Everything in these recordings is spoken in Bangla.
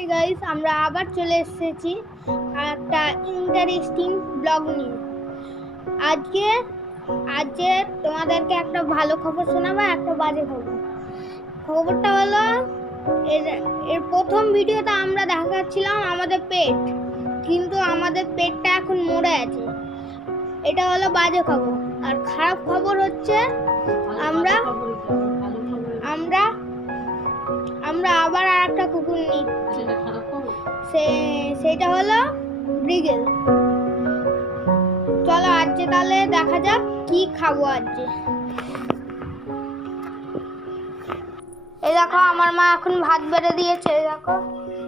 হাই গাইস, আমরা আবার চলে এসেছি একটা ইন্টারেস্টিং ব্লগ নিয়ে। আজকে তোমাদেরকে একটা ভালো খবর শোনাবো, একটা বাজে খবর। খবরটা হলো এর প্রথম ভিডিওতে আমরা দেখাচ্ছিলাম আমাদের পেট, কিন্তু আমাদের পেটটা এখন মরে আছে। এটা হলো বাজে খবর। আর খারাপ খবর হচ্ছে আমরা আবার একটা কুকুর নিচ্ছি। সেটা হলো ব্রিগেল। চলো আজকে তাহলে দেখা যাক কি খাবো আজকে। এই দেখো আমার মা এখন ভাত বেড়ে দিয়েছে। এই দেখো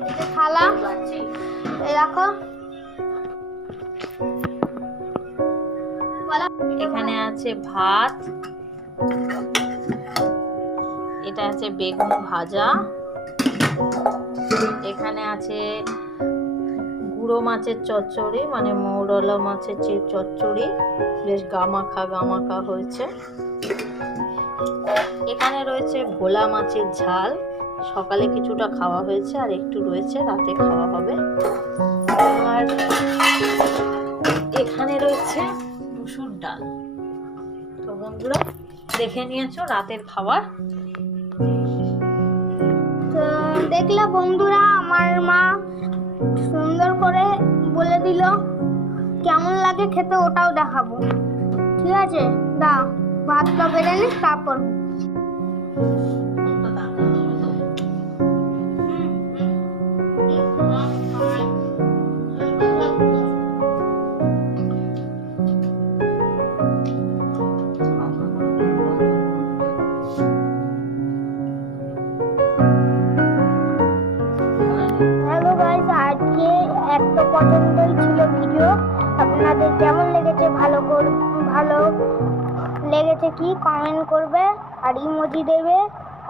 এটা থালা, এই দেখো এখানে আছে ভাত, এটা আছে বেগুন ভাজা, এখানে আছে গুঁড়ো মাছের চচ্চড়ি, মানে মৌরলা মাছের যে চচ্চড়ি, বেশ গামাখা হয়েছে। এখানে রয়েছে ভোলা মাছের ঝাল, সকালে কিছুটা খাওয়া হয়েছে আর একটু রয়েছে, রাতে খাওয়া হবে। আর এখানে রয়েছে মুসুর ডাল। তো বন্ধুরা দেখে নিয়েছো রাতের খাবার। তো দেখলে বন্ধুরা, আমার মা সুন্দর করে বলে দিল কেমন লাগে খেতে, ওটাও দেখাবো। ঠিক আছে, দাও ভাতটা বেড়ে নিস তারপর। হ্যালো গাইস, আজকে একটা পছন্দই ছিল ভিডিও। আপনাদের কেমন লেগেছে, ভালো লেগেছে কি কমেন্ট করবে, আর ইমোজি দেবে,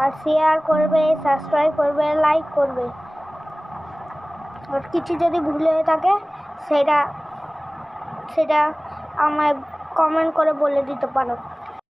আর শেয়ার করবে, সাবস্ক্রাইব করবে, লাইক করবে। আর কিছু যদি ভুল হয়ে থাকে সেটা আমায় কমেন্ট করে বলে দিতে পারো।